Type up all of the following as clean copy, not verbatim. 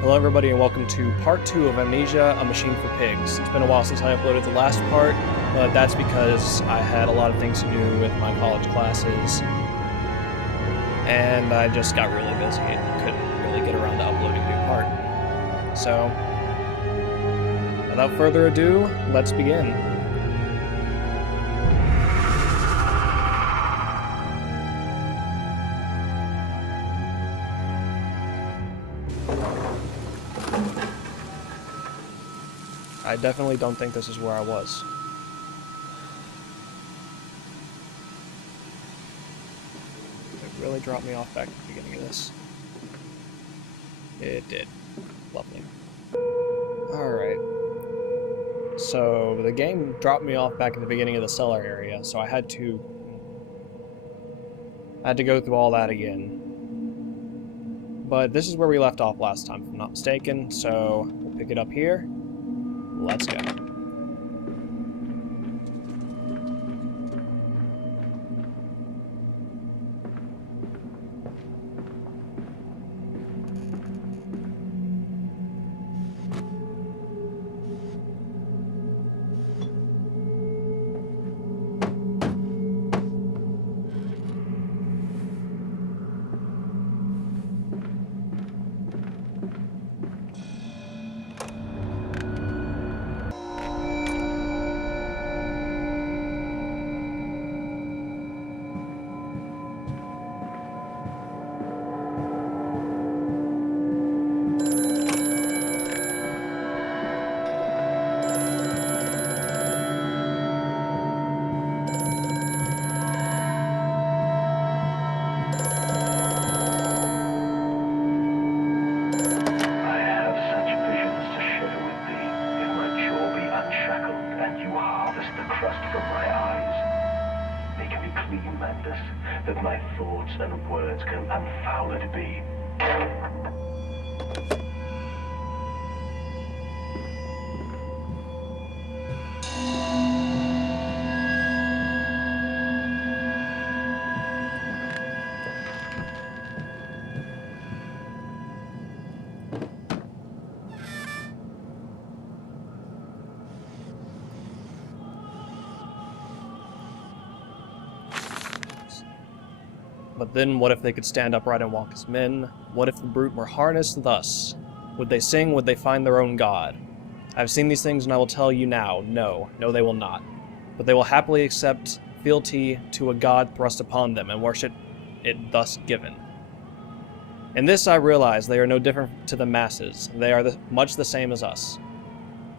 Hello everybody and welcome to part 2 of Amnesia, A Machine for Pigs. It's been a while since I uploaded the last part, but that's because I had a lot of things to do with my college classes, and I just got really busy and couldn't really get around to uploading a new part. So, without further ado, let's begin. I definitely don't think this is where I was. It really dropped me off back at the beginning of this. It did. Lovely. Alright. So, the game dropped me off back at the beginning of the cellar area, so I had to go through all that again. But this is where we left off last time, if I'm not mistaken, so we'll pick it up here. Let's go. That my thoughts and words can unfouled be. But then, what if they could stand upright and walk as men? What if the brute were harnessed thus? Would they sing? Would they find their own god? I have seen these things, and I will tell you now, no, they will not. But they will happily accept fealty to a god thrust upon them, and worship it thus given. In this I realize they are no different to the masses. They are much the same as us.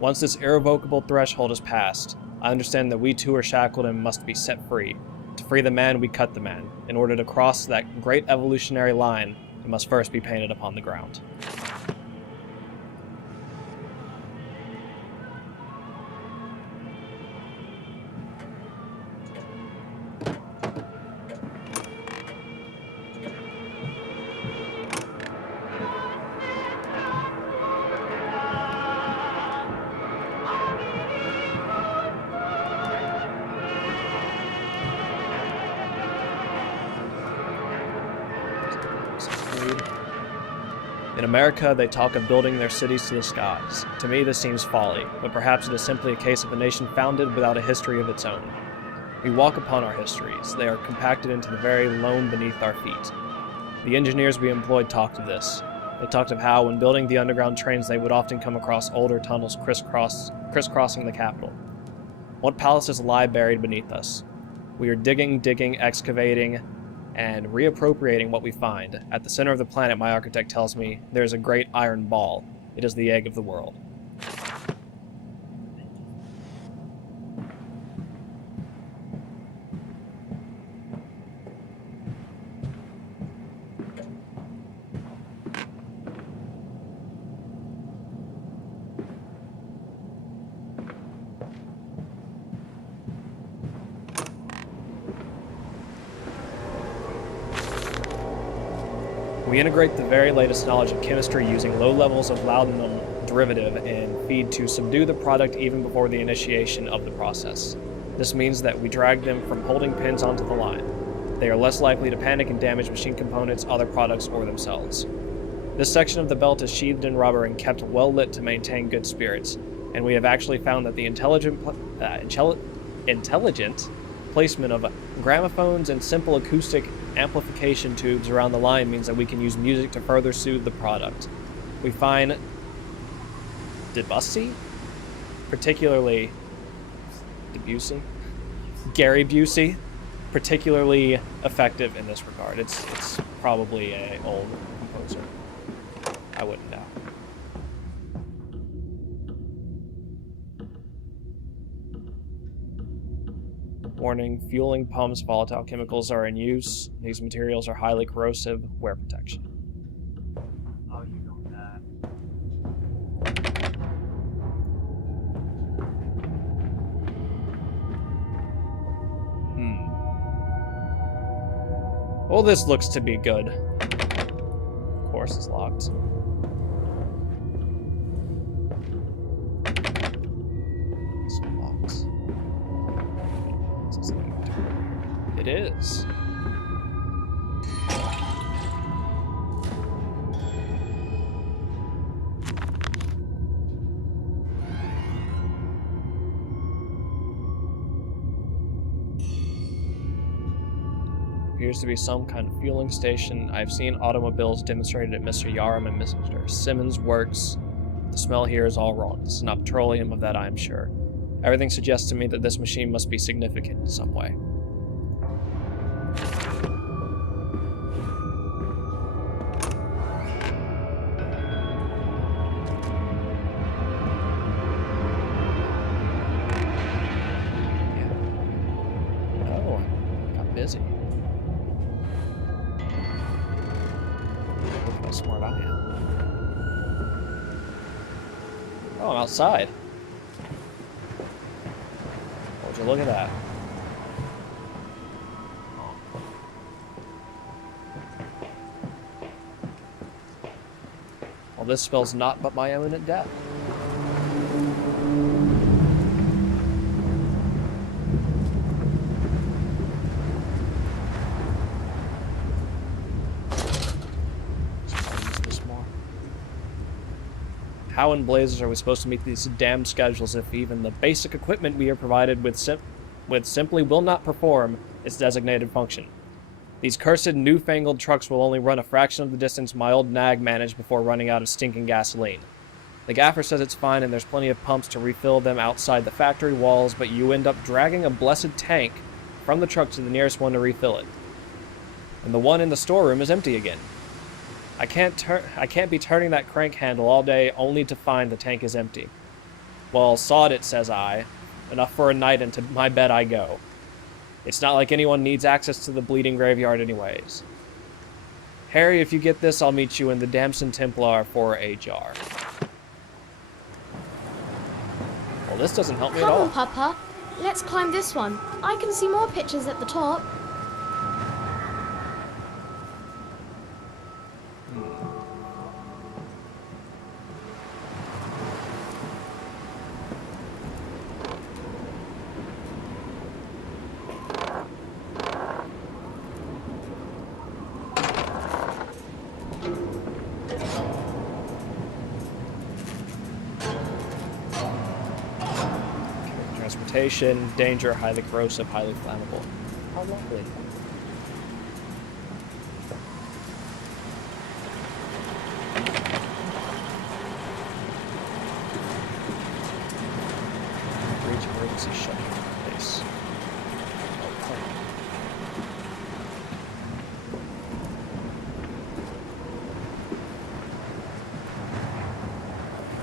Once this irrevocable threshold is passed, I understand that we too are shackled and must be set free. To free the man, we cut the man. In order to cross that great evolutionary line, it must first be painted upon the ground. In America, they talk of building their cities to the skies. To me, this seems folly, but perhaps it is simply a case of a nation founded without a history of its own. We walk upon our histories. They are compacted into the very loam beneath our feet. The engineers we employed talked of this. They talked of how, when building the underground trains, they would often come across older tunnels crisscrossing the capital. What palaces lie buried beneath us? We are digging, excavating, and reappropriating what we find. At the center of the planet, my architect tells me, there is a great iron ball. It is the egg of the world. We integrate the very latest knowledge of chemistry using low levels of laudanum derivative and feed to subdue the product even before the initiation of the process. This means that we drag them from holding pins onto the line. They are less likely to panic and damage machine components, other products, or themselves. This section of the belt is sheathed in rubber and kept well lit to maintain good spirits, and we have actually found that the intelligent placement of gramophones and simple acoustic amplification tubes around the line means that we can use music to further soothe the product. We find Debussy, particularly Debussy, Gary Busey, particularly effective in this regard. It's probably a old composer. I wouldn't doubt. Warning, fueling pumps, volatile chemicals are in use. These materials are highly corrosive. Wear protection. Oh, you know that. Well, this looks to be good. Of course it's locked. It's locked. It is. Appears to be some kind of fueling station. I've seen automobiles demonstrated at Mr. Yarum and Mr. Simmons' works. The smell here is all wrong. This is not petroleum, of that I am sure. Everything suggests to me that this machine must be significant in some way. Yeah. Oh, got busy. Look how smart I am. Oh, I'm outside. Would you look at that? Well, this spells naught but my imminent death. How in blazes are we supposed to meet these damned schedules if even the basic equipment we are provided with simply will not perform its designated function? These cursed newfangled trucks will only run a fraction of the distance my old nag managed before running out of stinking gasoline. The gaffer says it's fine and there's plenty of pumps to refill them outside the factory walls, but you end up dragging a blessed tank from the truck to the nearest one to refill it. And the one in the storeroom is empty again. I can't be turning that crank handle all day only to find the tank is empty. Well, sod it, says I. Enough for a night, and to my bed I go. It's not like anyone needs access to the bleeding graveyard anyways. Harry, if you get this, I'll meet you in the Damson Templar for a jar. Well, this doesn't help me at all. Come on, Papa. Let's climb this one. I can see more pictures at the top. Transportation, danger, highly corrosive, highly flammable. How lovely. Reach emergency shelter place. Okay.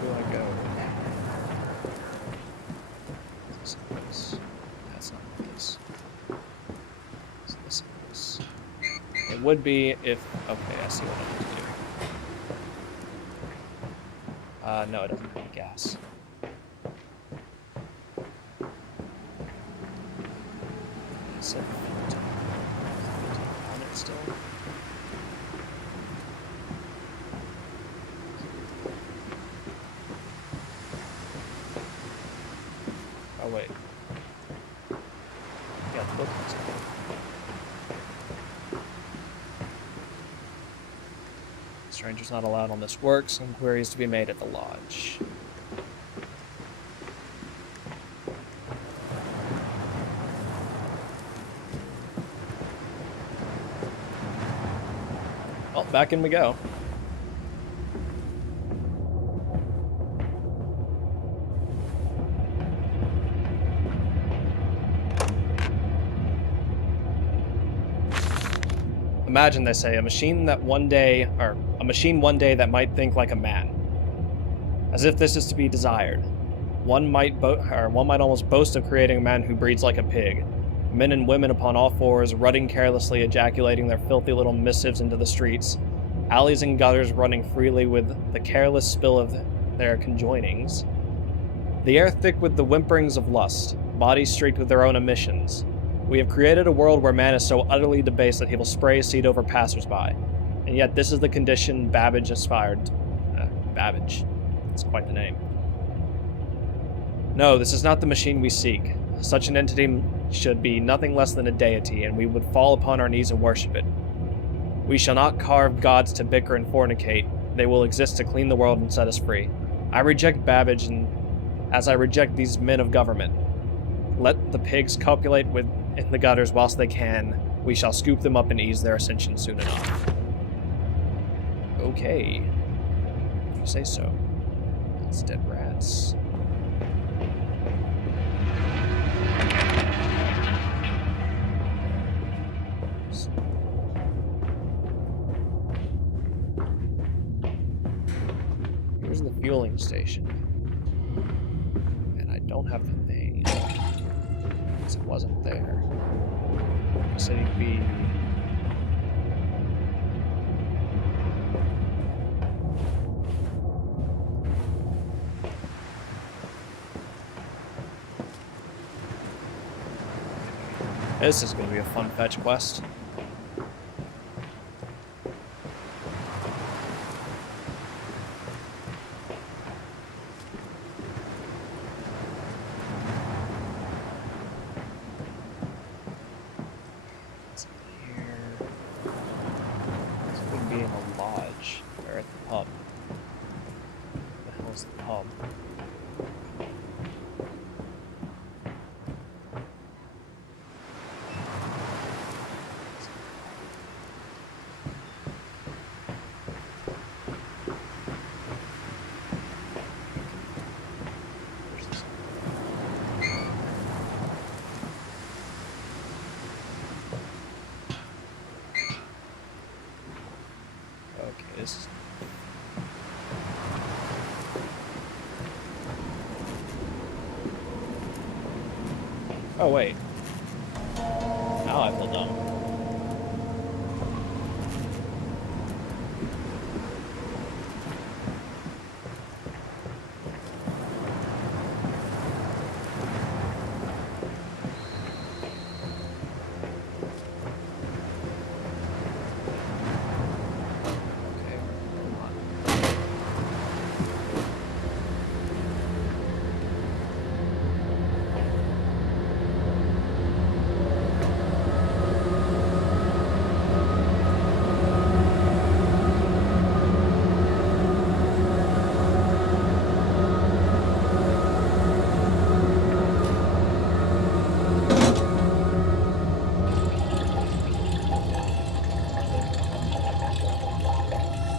Where do I go? That's not the case. Is this the case? It would be if... Okay, I see what I need to do. No, it doesn't have any gas. Is it on it still? Oh, wait. Yeah, the book is okay. Strangers not allowed on this work. Some queries to be made at the lodge. Well, back in we go. Imagine, they say, a machine one day that might think like a man. As if this is to be desired. One might almost boast of creating a man who breeds like a pig. Men and women upon all fours, rutting carelessly, ejaculating their filthy little missives into the streets. Alleys and gutters running freely with the careless spill of their conjoinings. The air thick with the whimperings of lust, bodies streaked with their own emissions. We have created a world where man is so utterly debased that he will spray his seed over passersby. And yet this is the condition Babbage aspired to. Babbage. That's quite the name. No, this is not the machine we seek. Such an entity should be nothing less than a deity, and we would fall upon our knees and worship it. We shall not carve gods to bicker and fornicate. They will exist to clean the world and set us free. I reject Babbage, and as I reject these men of government. Let the pigs copulate in the gutters whilst they can. We shall scoop them up and ease their ascension soon enough. Okay. If you say so. It's dead rats. Here's the fueling station. And I don't have the thing. Because it wasn't there. City B. This is going to be a fun fetch quest. What's in here? This would be in a lodge or at the pub. What the hell is the pub? Oh, wait. Now I feel dumb.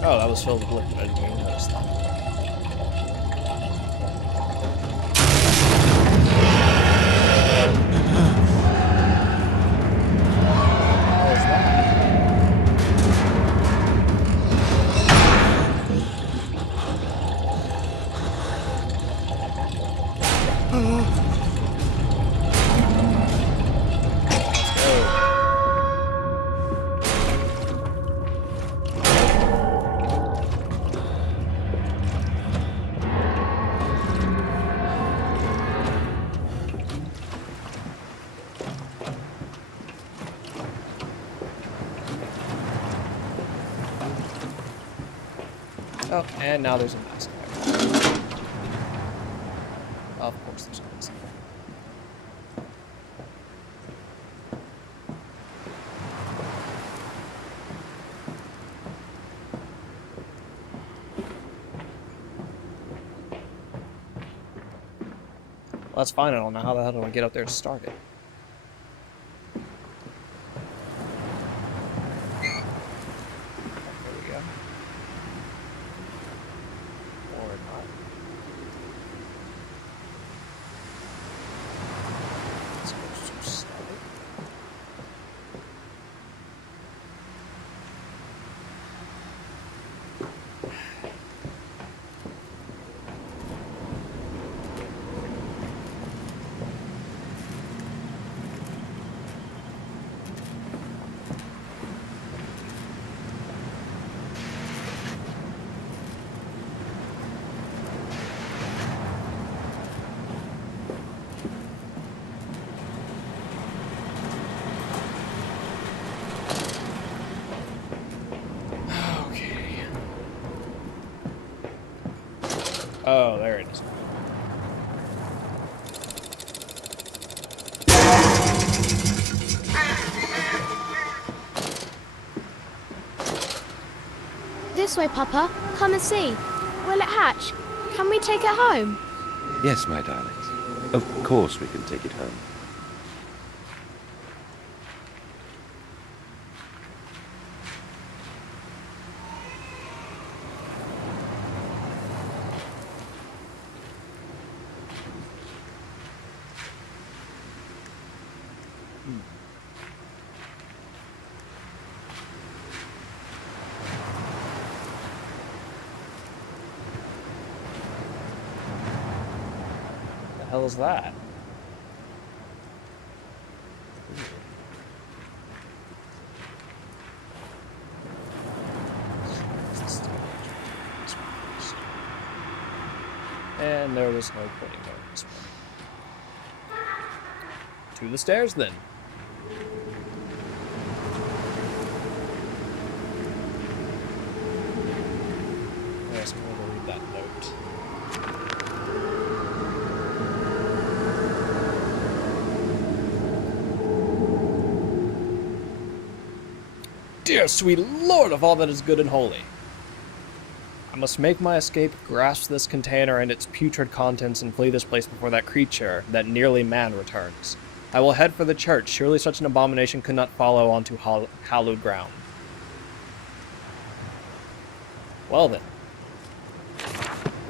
Oh, that was filled with liquid. I didn't even notice that. What was that? Oh, and now there's a mask. Of course there's a mask. That's fine, I don't know how the hell do I get up there to start it. There we go. Or not. Let's go to start. Okay. Oh, there it is. This way, Papa. Come and see. Will it hatch? Can we take it home? Yes, my darlings. Of course we can take it home. The hell is that? And there was no putting there this one. To the stairs then. Yes, I'm going to read that note. Dear sweet lord of all that is good and holy. I must make my escape, grasp this container and its putrid contents, and flee this place before that creature, that nearly man, returns. I will head for the church. Surely such an abomination could not follow onto hallowed ground. Well then.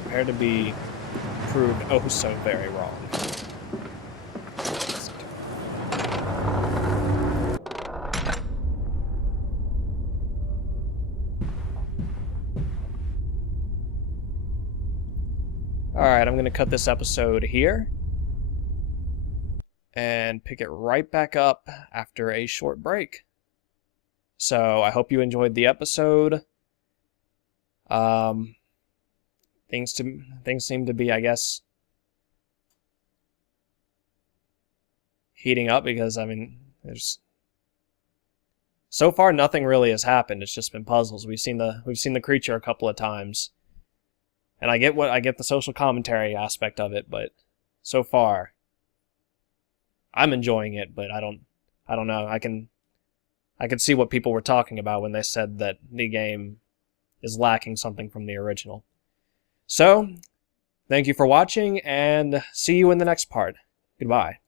Prepare to be proved oh so very wrong. Alright, I'm going to cut this episode here and pick it right back up after a short break. So I hope you enjoyed the episode. Things seem to be, I guess, heating up because, I mean, there's so far nothing really has happened. It's just been puzzles. We've seen the creature a couple of times. And I get the social commentary aspect of it, but so far I'm enjoying it, but I don't know. I can see what people were talking about when they said that the game is lacking something from the original. So, thank you for watching and see you in the next part. Goodbye.